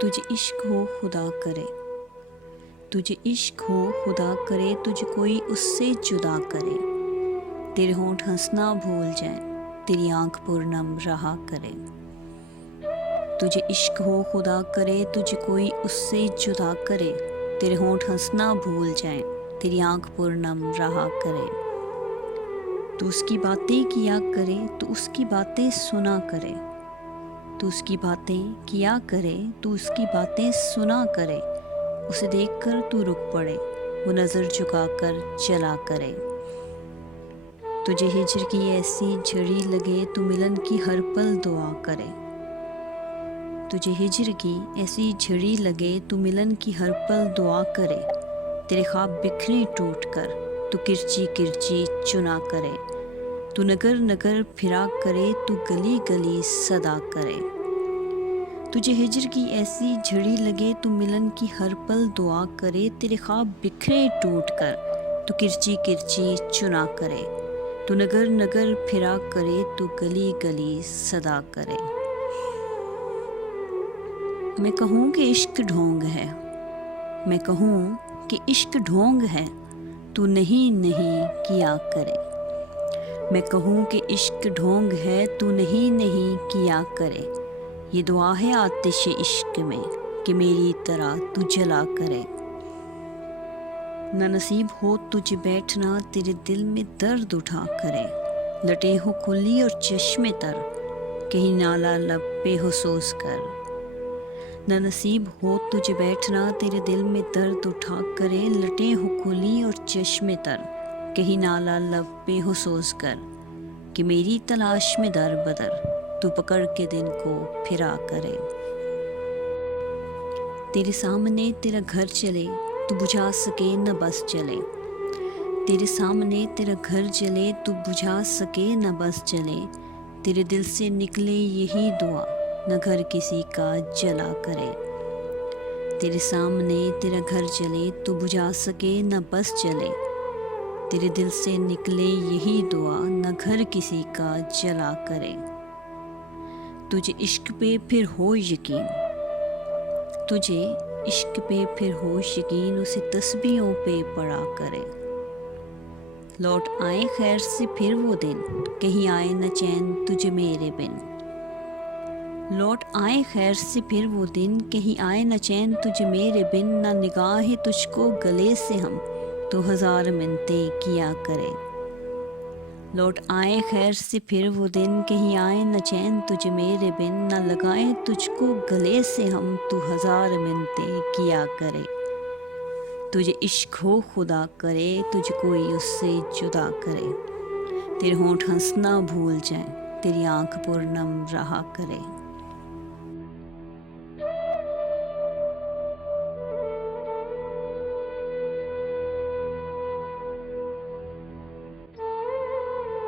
तुझे इश्क हो खुदा करे, तुझे इश्क हो खुदा करे, तुझे कोई उससे जुदा करे। तेरे होंठ हंसना भूल जाए, तेरी आंख पुरनम रहा करे। तुझे इश्क हो खुदा करे, तुझे कोई उससे जुदा करे। तेरे होंठ हंसना भूल जाए, तेरी आंख पुरनम रहा करे। तू उसकी बातें किया करे, तू उसकी बातें सुना करे। तू उसकी बातें किया करे, तू उसकी बातें सुना करे। उसे देखकर तू रुक पड़े, वो नज़र झुकाकर चला करे। तुझे हिजर की ऐसी झड़ी लगे, तू मिलन की हर पल दुआ करे। तुझे हिजर की ऐसी झड़ी लगे, तू मिलन की हर पल दुआ करे। तेरे ख्वाब बिखरे टूट कर, तू किरची किरची चुना करे। तू नगर नगर फिरा करे, तू गली गली सदा करे। तुझे हिजर की ऐसी झड़ी लगे, तू मिलन की हर पल दुआ करे। तेरे ख्वाब बिखरे टूट कर, तू किरची किरची चुना करे। तू नगर नगर फिरा करे, तू गली गली सदा करे। मैं कहूँ कि इश्क ढोंग है, मैं कहूँ कि इश्क ढोंग है, तू नहीं नहीं किया करे। मैं कहूँ कि इश्क ढोंग है, तू नहीं नहीं किया करे। ये दुआ है आतिश इश्क में कि मेरी तरह तू जला करे। न नसीब हो तुझे बैठना, तेरे दिल में दर्द उठा करे। लटे हो खुली और चश्मे तर, कहीं नाला लब बेहोशोस कर। न नसीब हो तुझे बैठना, तेरे दिल में दर्द उठा करे। लटे हो खुली और चश्मे तर, कहीं नाला लब बेहोशोस कर। कि मेरी तलाश में दर बदर, तू पकड़ के दिन को फिरा करे। तेरे सामने तेरा घर चले, तू बुझा सके न बस जले। तेरे सामने तेरा घर जले, तू बुझा सके न बस जले। तेरे दिल से निकले यही दुआ, न घर किसी का जला करे। तेरे सामने तेरा घर जले, तू बुझा सके न बस जले। तेरे दिल से निकले यही दुआ, न घर किसी का जला करे। तुझे इश्क पे फिर हो यकीन, तुझे इश्क पे फिर हो यकीन, उसे तस्बीहों पे पड़ा करे। लौट आए खैर से फिर वो दिन, कहीं आए न चैन तुझे मेरे बिन। लौट आए खैर से फिर वो दिन, कहीं आए न चैन तुझे मेरे बिन। ना निगाहें तुझको गले से हम, तो हजार मिन्नतें किया करे। लौट आए खैर से फिर वो दिन, कहीं आए न चैन तुझे मेरे बिन। ना लगाए तुझको गले से हम, तू हजार मिन्नतें किया करे। तुझे इश्क हो खुदा करे, तुझे कोई उससे जुदा करे। तेरे होंठ हंसना भूल जाए, तेरी आंख पुरनम रहा करे।